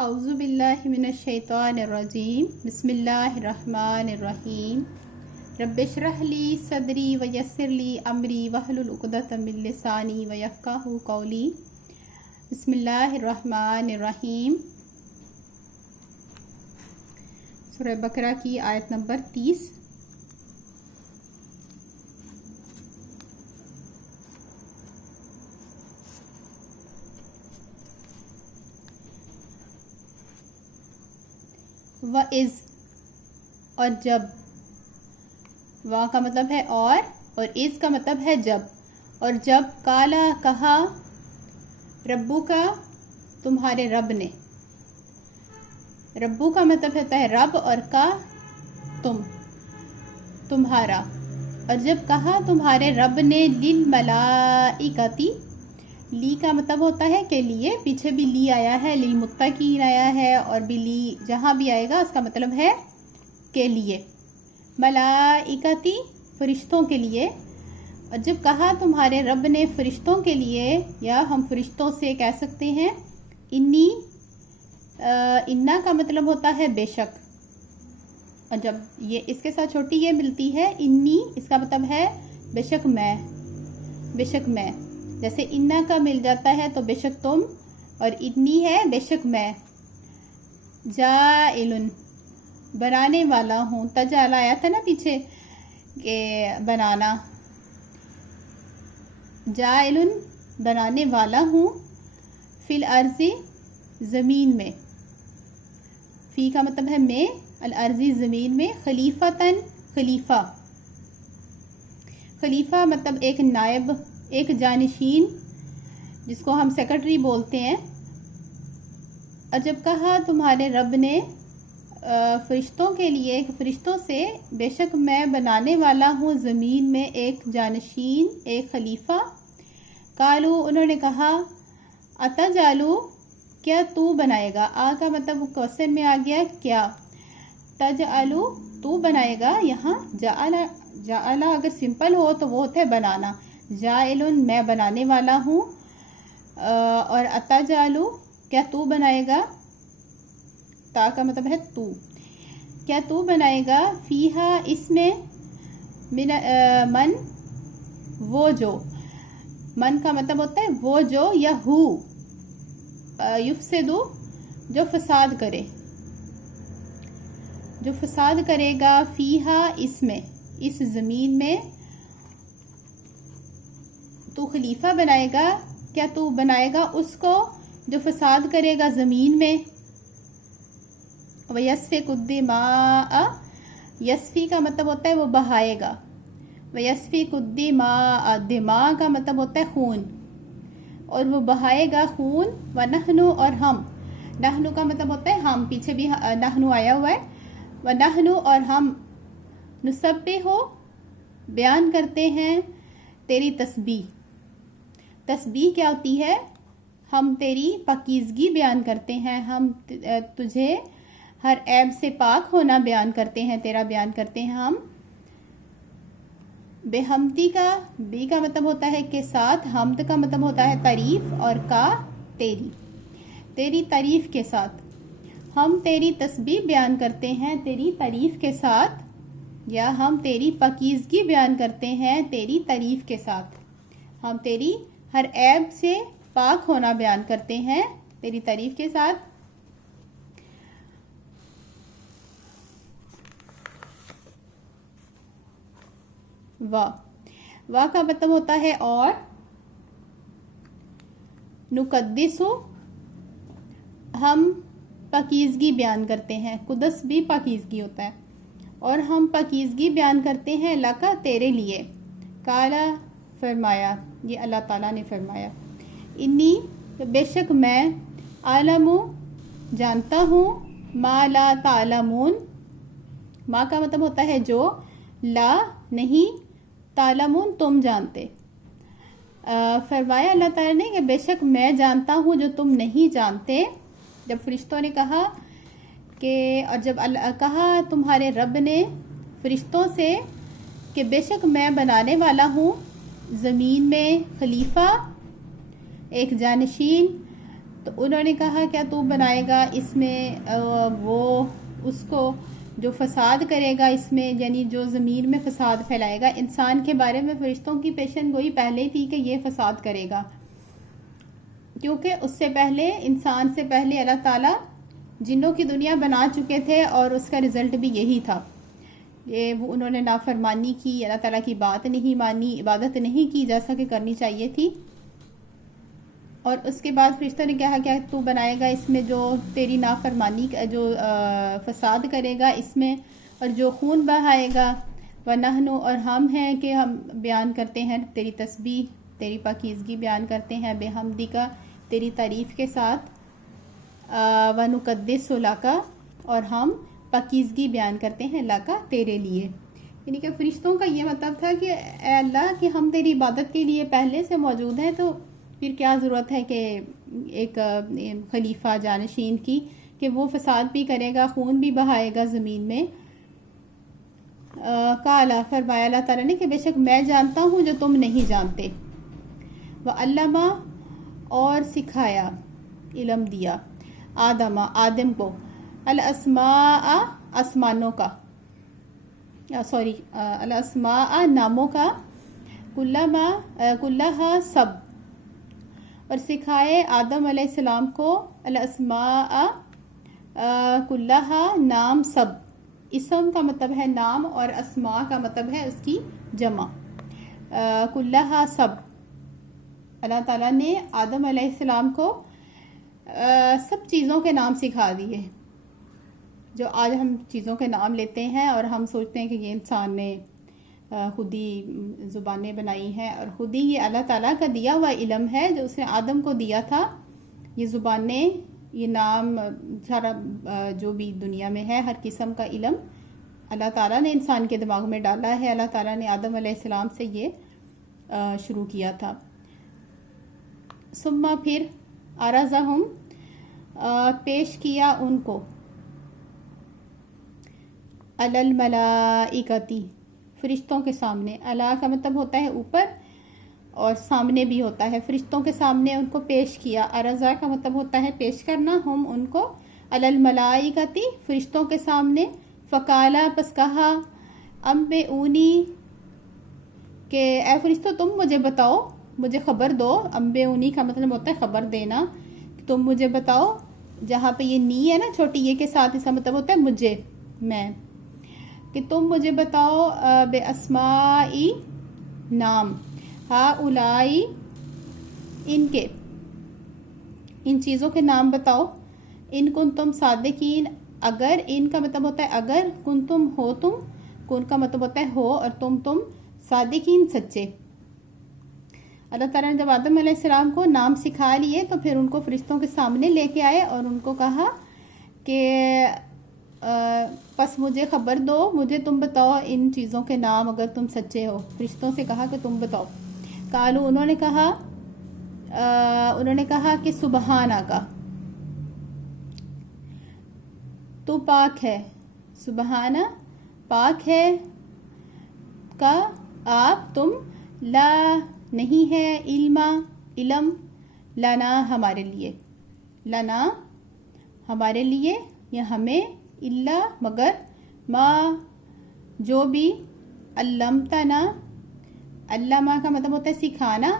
اعوذ باللہ من الشیطان الرجیم بسم اللہ الرحمن الرحیم رب اشرح لی صدری ویسر لی امری واحلل عقدۃ من لسانی یفقہوا قولی بسم اللہ الرحمن الرحیم سورہ بقرہ کی آیت نمبر 30۔ وَإِذْ اور جب، وا کا مطلب ہے اور از کا مطلب ہے جب، اور جب کالا کہا ربو کا تمہارے رب نے، ربو کا مطلب ہوتا ہے رب اور کا تمہارا، اور جب کہا تمہارے رب نے للملائکتی، لی کا مطلب ہوتا ہے کہ لیے، پیچھے بھی لی آیا ہے، للمتقین آیا ہے، اور بھی لی جہاں بھی آئے گا اس کا مطلب ہے کے لیے، ملائکتی فرشتوں کے لیے، اور جب کہا تمہارے رب نے فرشتوں کے لیے، یا ہم فرشتوں سے کہہ سکتے ہیں انی، انا کا مطلب ہوتا ہے بے شک، اور جب یہ اس کے ساتھ چھوٹی یہ ملتی ہے انی، اس کا مطلب ہے بے شک میں، بے شک میں، جیسے انا کا مل جاتا ہے تو بے شک تم، اور انی ہے بے شک میں، جائلن بنانے والا ہوں، تجعل آیا تھا نا پیچھے کہ بنانا، جائلن بنانے والا ہوں، فی الارض زمین میں، فی کا مطلب ہے میں، الارض زمین میں، خلیفتاً خلیفہ، خلیفہ مطلب ایک نائب، ایک جانشین، جس کو ہم سیکرٹری بولتے ہیں، اور جب کہا تمہارے رب نے فرشتوں کے لیے، فرشتوں سے بے شک میں بنانے والا ہوں زمین میں ایک جانشین، ایک خلیفہ، قالو انہوں نے کہا اتجعلو کیا تو بنائے گا، آ کا مطلب کوسچن میں آ گیا کیا، تجعلو تو بنائے گا، یہاں جعل اگر سمپل ہو تو وہ ہوتا ہے بنانا، جائلن میں بنانے والا ہوں، اور اتجعلو کیا تو بنائے گا، تا کا مطلب ہے تو، کیا تو بنائے گا، فیہا اس میں، من وہ جو، من کا مطلب ہوتا ہے وہ جو، یا ہو، یفسدو جو فساد کرے، جو فساد کرے گا، فیہا اس میں، اس زمین میں، تو خلیفہ بنائے گا، کیا تو بنائے گا اس کو جو فساد کرے گا زمین میں، وَيَسْفِكُ الدِّمَاءَ، یسفی کا مطلب ہوتا ہے وہ بہائے گا، وَيَسْفِكُ الدِّمَاءَ، دماء کا مطلب ہوتا ہے خون، اور وہ بہائے گا خون، وَنَحْنُ اور ہم، نحنو کا مطلب ہوتا ہے ہم، پیچھے بھی نحنو آیا ہوا ہے، وَنَحْنُ اور ہم، نسبح بیان کرتے ہیں تیری تسبیح، تسبیح کیا ہوتی ہے، ہم تیری پاکیزگی بیان کرتے ہیں، ہم تجھے ہر عیب سے پاک ہونا بیان کرتے ہیں، تیرا بیان کرتے ہیں ہم، بے حمدی کا، بی کا مطلب ہوتا ہے کے ساتھ، حمد کا مطلب ہوتا ہے تعریف، اور کا تیری تعریف کے ساتھ، ہم تیری تسبیح بیان کرتے ہیں تیری تعریف کے ساتھ، یا ہم تیری پاکیزگی بیان کرتے ہیں تیری تعریف کے ساتھ، ہم تیری ہر عیب سے پاک ہونا بیان کرتے ہیں تیری تعریف کے ساتھ، وا کا مطلب ہوتا ہے اور، نقدسو ہم پاکیزگی بیان کرتے ہیں، قدس بھی پاکیزگی ہوتا ہے، اور ہم پاکیزگی بیان کرتے ہیں لکا تیرے لیے، کالا فرمایا، یہ اللہ تعالیٰ نے فرمایا، انی بے شک میں، عالم جانتا ہوں، ما لا تعلمون، ما کا مطلب ہوتا ہے جو، لا نہیں، تعلمون تم جانتے، فرمایا اللہ تعالیٰ نے کہ بے شک میں جانتا ہوں جو تم نہیں جانتے، جب فرشتوں نے کہا کہ، اور جب کہا تمہارے رب نے فرشتوں سے کہ بے شک میں بنانے والا ہوں زمین میں خلیفہ، ایک جانشین، تو انہوں نے کہا کیا تو بنائے گا اس میں وہ اس کو جو فساد کرے گا اس میں، یعنی جو زمین میں فساد پھیلائے گا. انسان کے بارے میں فرشتوں کی پیشن گوئی پہلے تھی کہ یہ فساد کرے گا، کیونکہ اس سے پہلے انسان سے پہلے اللہ تعالیٰ جنوں کی دنیا بنا چکے تھے اور اس کا رزلٹ بھی یہی تھا. وہ انہوں نے نافرمانی کی، اللہ تعالیٰ کی بات نہیں مانی، عبادت نہیں کی جیسا کہ کرنی چاہیے تھی. اور اس کے بعد فرشتوں نے کہا کہ تو بنائے گا اس میں جو تیری نافرمانی جو فساد کرے گا اس میں، اور جو خون بہائے گا. وَنَحْنُ اور ہم ہیں کہ ہم بیان کرتے ہیں تیری تسبیح، تیری پاکیزگی بیان کرتے ہیں، بِحَمْدِکَ تیری تعریف کے ساتھ. وَنُقَدِّسُ لَکَ اور ہم پاکیزگی بیان کرتے ہیں لَکَ تیرے لیے. یعنی کہ فرشتوں کا یہ مطلب تھا کہ اے اللہ کہ ہم تیری عبادت کے لیے پہلے سے موجود ہیں، تو پھر کیا ضرورت ہے کہ ایک خلیفہ جانشین کی کہ وہ فساد بھی کرے گا، خون بھی بہائے گا زمین میں. قالا فرمایا اللہ تعالیٰ نے کہ بے شک میں جانتا ہوں جو تم نہیں جانتے. وَعَلَّمَ اور سکھایا، علم دیا، آدم کو، الاسماء آسمانوں کا، الاسماء ناموں کا، کلہا سب، اور سکھائے آدم علیہ السلام کو الاسماء کلہا نام سب. اسم کا مطلب ہے نام اور اسماء کا مطلب ہے اس کی جمع. کلہا سب، اللہ تعالیٰ نے آدم علیہ السلام کو سب چیزوں کے نام سکھا دیے جو آج ہم چیزوں کے نام لیتے ہیں اور ہم سوچتے ہیں کہ یہ انسان نے خود ہی زبانیں بنائی ہیں، اور خود ہی یہ اللہ تعالیٰ کا دیا ہوا علم ہے جو اس نے آدم کو دیا تھا. یہ زبانیں، یہ نام، سارا جو بھی دنیا میں ہے ہر قسم کا علم اللہ تعالیٰ نے انسان کے دماغ میں ڈالا ہے. اللہ تعالیٰ نے آدم علیہ السلام سے یہ شروع کیا تھا. ثم پھر عرضہم پیش کیا ان کو، علی الملائکتی فرشتوں کے سامنے. اللہ کا مطلب ہوتا ہے اوپر اور سامنے بھی ہوتا ہے. فرشتوں کے سامنے ان کو پیش کیا. عرضہ کا مطلب ہوتا ہے پیش کرنا، ہم ان کو، علی الملائکتی فرشتوں کے سامنے. فقالا پس کہا، انبئونی کہ اے فرشتوں تم مجھے بتاؤ، مجھے خبر دو. انبئونی کا مطلب ہوتا ہے خبر دینا، تم مجھے بتاؤ. جہاں پہ یہ نی ہے نا چھوٹی یہ کے ساتھ، اس کا مطلب ہوتا ہے مجھے، میں، کہ تم مجھے بتاؤ بے اسمائی نام، ہاؤلائی ان کے، ان چیزوں کے نام بتاؤ. ان کن تم صادقین، اگر، ان کا مطلب ہوتا ہے اگر، کن تم ہو تم، کن کا مطلب ہوتا ہے ہو، اور تم صادقین سچے. اللہ تعالیٰ نے جب آدم علیہ السلام کو نام سکھا لیے تو پھر ان کو فرشتوں کے سامنے لے کے آئے اور ان کو کہا کہ پس مجھے خبر دو، مجھے تم بتاؤ ان چیزوں کے نام اگر تم سچے ہو. فرشتوں سے کہا کہ تم بتاؤ. قالو انہوں نے کہا کہ سبحانہ کا تو پاک ہے، سبحانہ پاک ہے، کا آپ تم، لا نہیں ہے، علم لنا ہمارے لیے، لنا ہمارے لیے یا ہمیں، اللہ مگر، ما جو بھی، علمتنا، علامہ کا مطلب ہوتا ہے سکھانا،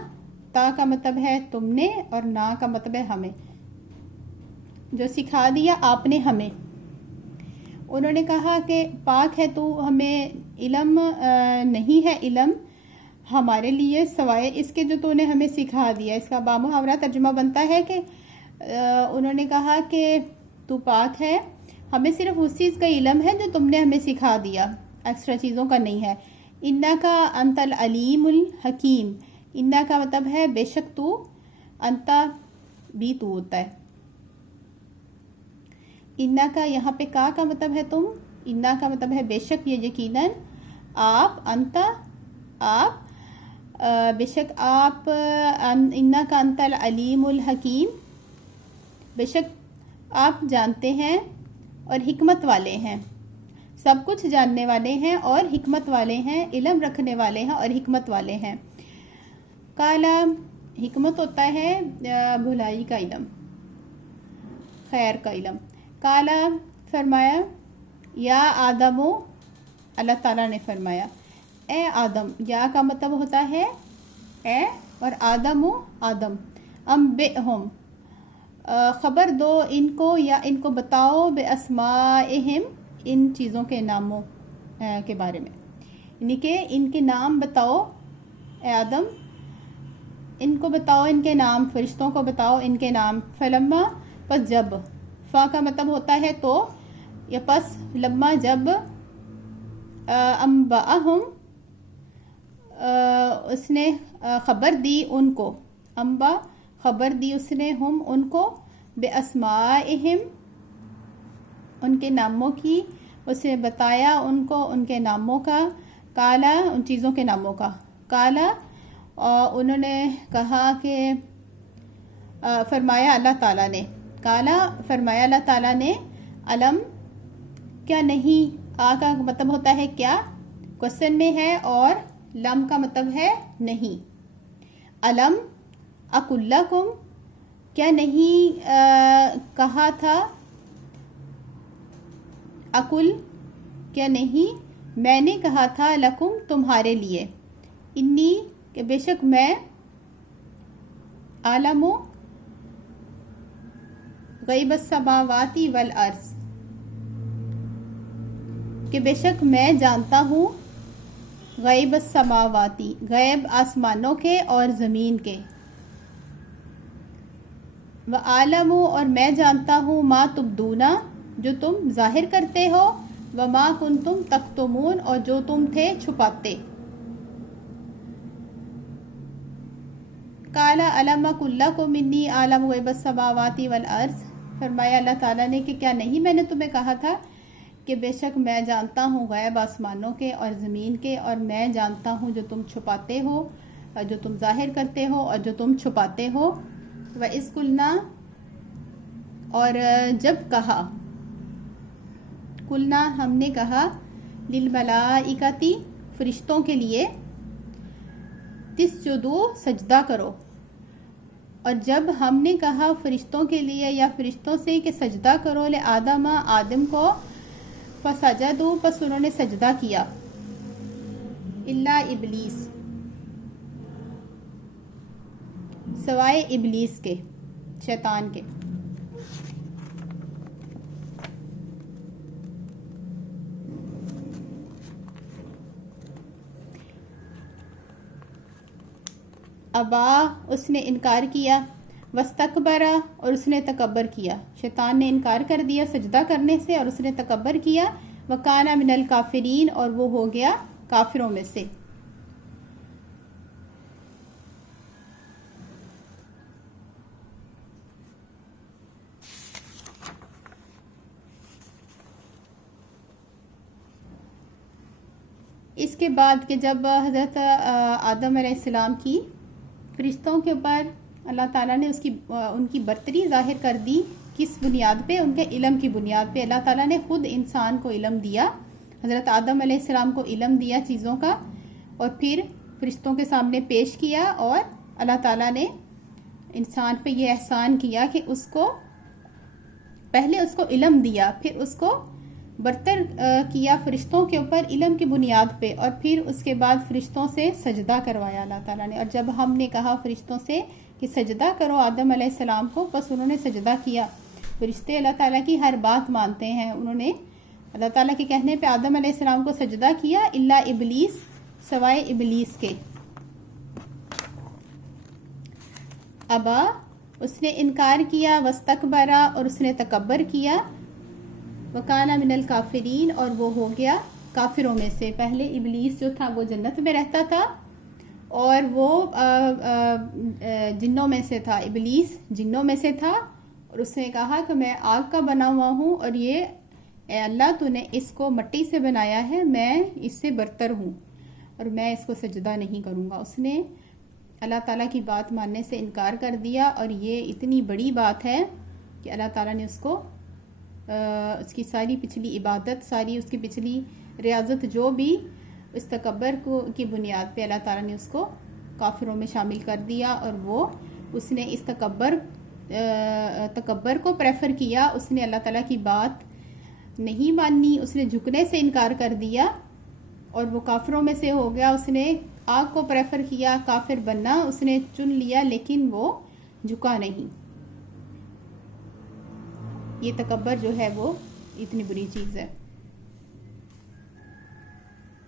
تا کا مطلب ہے تم نے، اور نا کا مطلب ہے ہمیں، جو سکھا دیا آپ نے ہمیں. انہوں نے کہا کہ پاک ہے تو، ہمیں علم نہیں ہے علم ہمارے لیے سوائے اس کے جو تو نے ہمیں سکھا دیا. اس کا بامحاورہ ترجمہ بنتا ہے کہ انہوں نے کہا کہ تو پاک ہے، ہمیں صرف اس چیز کا علم ہے جو تم نے ہمیں سکھا دیا، ایکسٹرا چیزوں کا نہیں ہے. انکا انت العلیم الحکیم، انا کا مطلب ہے بے شک تو، انتا بھی تو ہوتا ہے. انا کا یہاں پہ کا مطلب ہے تم، انا کا مطلب ہے بے شک، یہ یقیناً، آپ، انتا آپ، بے شک آپ، انا کا انت العلیم الحکیم بے شک آپ جانتے ہیں اور حکمت والے ہیں، سب کچھ جاننے والے ہیں اور حکمت والے ہیں، علم رکھنے والے ہیں اور حکمت والے ہیں. کالا حکمت ہوتا ہے بھلائی کا علم، خیر کا علم. کالا فرمایا یا آدمو اللہ تعالیٰ نے فرمایا اے آدم. یا کا مطلب ہوتا ہے اے اور آدمو آدم. انبئہم خبر دو ان کو یا ان کو بتاؤ باسمائہم ان چیزوں کے ناموں کے بارے میں، یعنی کہ ان کے نام بتاؤ اے آدم، ان کو بتاؤ ان کے نام، فرشتوں کو بتاؤ ان کے نام. فلما پس جب، فا کا مطلب ہوتا ہے تو یا پس، لما جب، انبأہم اس نے خبر دی ان کو، انبا خبر دی اس نے ہم ان کو، باسمائہم ان کے ناموں کی، اسے بتایا ان کو ان کے ناموں کا. کالا ان چیزوں کے ناموں کا. کالا انہوں نے کہا کہ فرمایا اللہ تعالیٰ نے، کالا فرمایا اللہ تعالیٰ نے علم کیا نہیں. آ کا مطلب ہوتا ہے کیا، کوشچن میں ہے، اور لم کا مطلب ہے نہیں. علم اقل لکم کیا نہیں کہا تھا، اقل کیا نہیں میں نے کہا تھا، لکم تمہارے لیے، انی کہ بے شک میں، عالم غیب السماوات والارض کہ بے شک میں جانتا ہوں، غیب السماواتی غیب آسمانوں کے اور زمین کے، وعالم اور میں جانتا ہوں، ما تبدون جو تم ظاہر کرتے ہو، وما کنتم تکتمون اور جو تم تھے چھپاتے. قال الم اقل لکم انی اعلم غیب السماوات والارض فرمایا اللہ تعالیٰ نے کہ کیا نہیں میں نے تمہیں کہا تھا کہ بے شک میں جانتا ہوں غیب آسمانوں کے اور زمین کے، اور میں جانتا ہوں جو تم چھپاتے ہو، اور جو تم ظاہر کرتے ہو اور جو تم چھپاتے ہو. وَإِذْ قُلْنَا اور جب کہا، قلنا ہم نے کہا، للملائکتی فرشتوں کے لیے، تسجدو سجدہ کرو. اور جب ہم نے کہا فرشتوں کے لیے یا فرشتوں سے کہ سجدہ کرو لآدم آدم کو، فسجدوا پس انہوں نے سجدہ کیا، الا ابلیس سوائے ابلیس کے، شیطان کے. ابا اس نے انکار کیا، واستکبر اور اس نے تکبر کیا. شیطان نے انکار کر دیا سجدہ کرنے سے اور اس نے تکبر کیا. وکان من الکافرین اور وہ ہو گیا کافروں میں سے. اس کے بعد کہ جب حضرت آدم علیہ السلام کی فرشتوں کے اوپر اللہ تعالیٰ نے ان کی برتری ظاہر کر دی، کس بنیاد پہ؟ ان کے علم کی بنیاد پہ. اللہ تعالیٰ نے خود انسان کو علم دیا، حضرت آدم علیہ السلام کو علم دیا چیزوں کا، اور پھر فرشتوں کے سامنے پیش کیا، اور اللہ تعالیٰ نے انسان پہ یہ احسان کیا کہ اس کو پہلے اس کو علم دیا، پھر اس کو برتر کیا فرشتوں کے اوپر علم کی بنیاد پہ، اور پھر اس کے بعد فرشتوں سے سجدہ کروایا اللہ تعالیٰ نے. اور جب ہم نے کہا فرشتوں سے کہ سجدہ کرو آدم علیہ السلام کو، بس انہوں نے سجدہ کیا. فرشتے اللہ تعالیٰ کی ہر بات مانتے ہیں، انہوں نے اللہ تعالیٰ کے کہنے پہ آدم علیہ السلام کو سجدہ کیا، الا ابلیس سوائے ابلیس کے. ابا اس نے انکار کیا، واستکبرا اور اس نے تکبر کیا، وکانا من الکافرین اور وہ ہو گیا کافروں میں سے. پہلے ابلیس جو تھا وہ جنت میں رہتا تھا اور وہ جنوں میں سے تھا. ابلیس جنوں میں سے تھا اور اس نے کہا کہ میں آگ کا بنا ہوا ہوں، اور یہ اے اللہ تو نے اس کو مٹی سے بنایا ہے، میں اس سے برتر ہوں اور میں اس کو سجدہ نہیں کروں گا. اس نے اللہ تعالیٰ کی بات ماننے سے انکار کر دیا، اور یہ اتنی بڑی بات ہے کہ اللہ تعالیٰ نے اس کو اس کی ساری پچھلی عبادت، ساری اس کی پچھلی ریاضت جو بھی اس تکبر کی بنیاد پہ اللہ تعالیٰ نے اس کو کافروں میں شامل کر دیا، اور وہ اس نے اس تکبر تکبر کو پریفر کیا، اس نے اللہ تعالیٰ کی بات نہیں مانی، اس نے جھکنے سے انکار کر دیا اور وہ کافروں میں سے ہو گیا. اس نے آگ کو پریفر کیا، کافر بننا اس نے چن لیا، لیکن وہ جھکا نہیں. یہ تکبر جو ہے وہ اتنی بری چیز ہے.